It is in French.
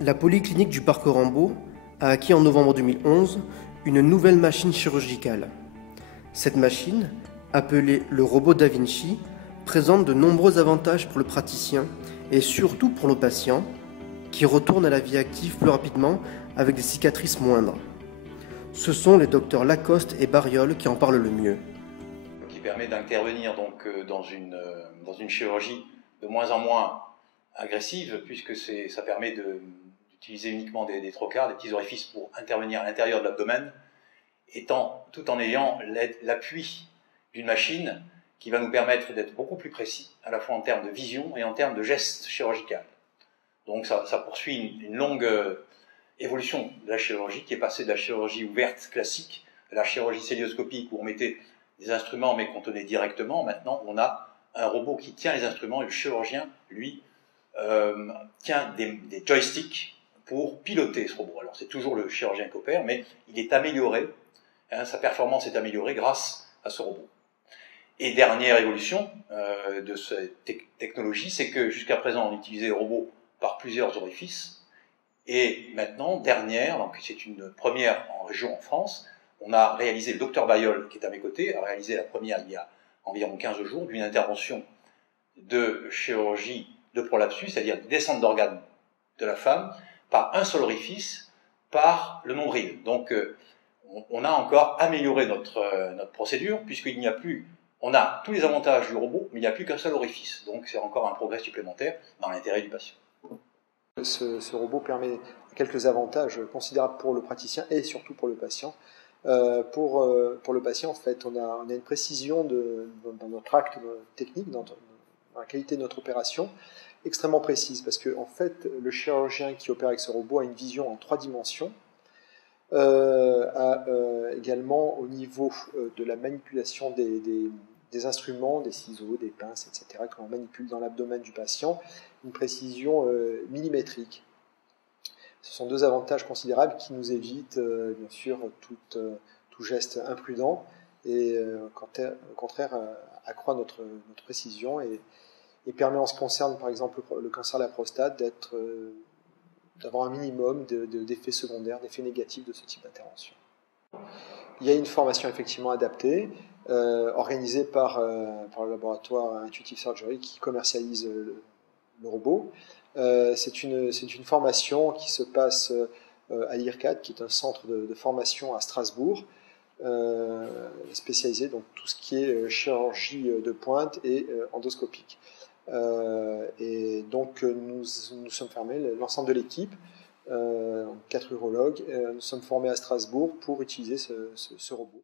La polyclinique du Parc Rambaud a acquis en novembre 2011 une nouvelle machine chirurgicale. Cette machine, appelée le robot Da Vinci, présente de nombreux avantages pour le praticien et surtout pour le patient, qui retourne à la vie active plus rapidement avec des cicatrices moindres. Ce sont les docteurs Lacoste et Bariol qui en parlent le mieux. Qui permet d'intervenir donc dans une chirurgie de moins en moins agressive, puisque ça permet d'utiliser uniquement des trocars, des petits orifices pour intervenir à l'intérieur de l'abdomen, tout en ayant l'appui d'une machine qui va nous permettre d'être beaucoup plus précis, à la fois en termes de vision et en termes de gestes chirurgical. Donc ça poursuit une longue évolution de la chirurgie, qui est passée de la chirurgie ouverte classique à la chirurgie cœlioscopique, où on mettait des instruments mais qu'on tenait directement. Maintenant, on a un robot qui tient les instruments et le chirurgien, lui, tient des joysticks pour piloter ce robot. Alors c'est toujours le chirurgien qui opère, mais il est amélioré, sa performance est améliorée grâce à ce robot. Et dernière évolution de cette technologie, c'est que jusqu'à présent on utilisait le robot par plusieurs orifices, et maintenant, donc c'est une première en région en France, on a réalisé, le docteur Bayol, qui est à mes côtés, a réalisé la première il y a environ 15 jours, d'une intervention de chirurgie de prolapsus, c'est-à-dire descente d'organes de la femme, par un seul orifice, par le nombril. Donc on a encore amélioré notre procédure, puisqu'il n'y a plus, on a tous les avantages du robot, mais il n'y a plus qu'un seul orifice. Donc c'est encore un progrès supplémentaire dans l'intérêt du patient. Ce robot permet quelques avantages considérables pour le praticien et surtout pour le patient. Pour le patient, en fait, on a une précision dans notre acte technique, dans la qualité de notre opération, extrêmement précise, parce que en fait, le chirurgien qui opère avec ce robot a une vision en 3 dimensions, également au niveau de la manipulation des instruments, des ciseaux, des pinces, etc., que l'on manipule dans l'abdomen du patient, une précision millimétrique. Ce sont 2 avantages considérables qui nous évitent, bien sûr, tout geste imprudent et, au contraire, accroît notre précision et permet, en ce qui concerne, par exemple, le cancer de la prostate, d'avoir un minimum d'effets secondaires, d'effets négatifs de ce type d'intervention. Il y a une formation effectivement adaptée, organisée par le laboratoire Intuitive Surgery qui commercialise le robot. C'est une formation qui se passe à l'IRCAD, qui est un centre de formation à Strasbourg, spécialisé dans tout ce qui est chirurgie de pointe et endoscopique. Et donc nous sommes formés, l'ensemble de l'équipe, 4 urologues, nous sommes formés à Strasbourg pour utiliser ce robot.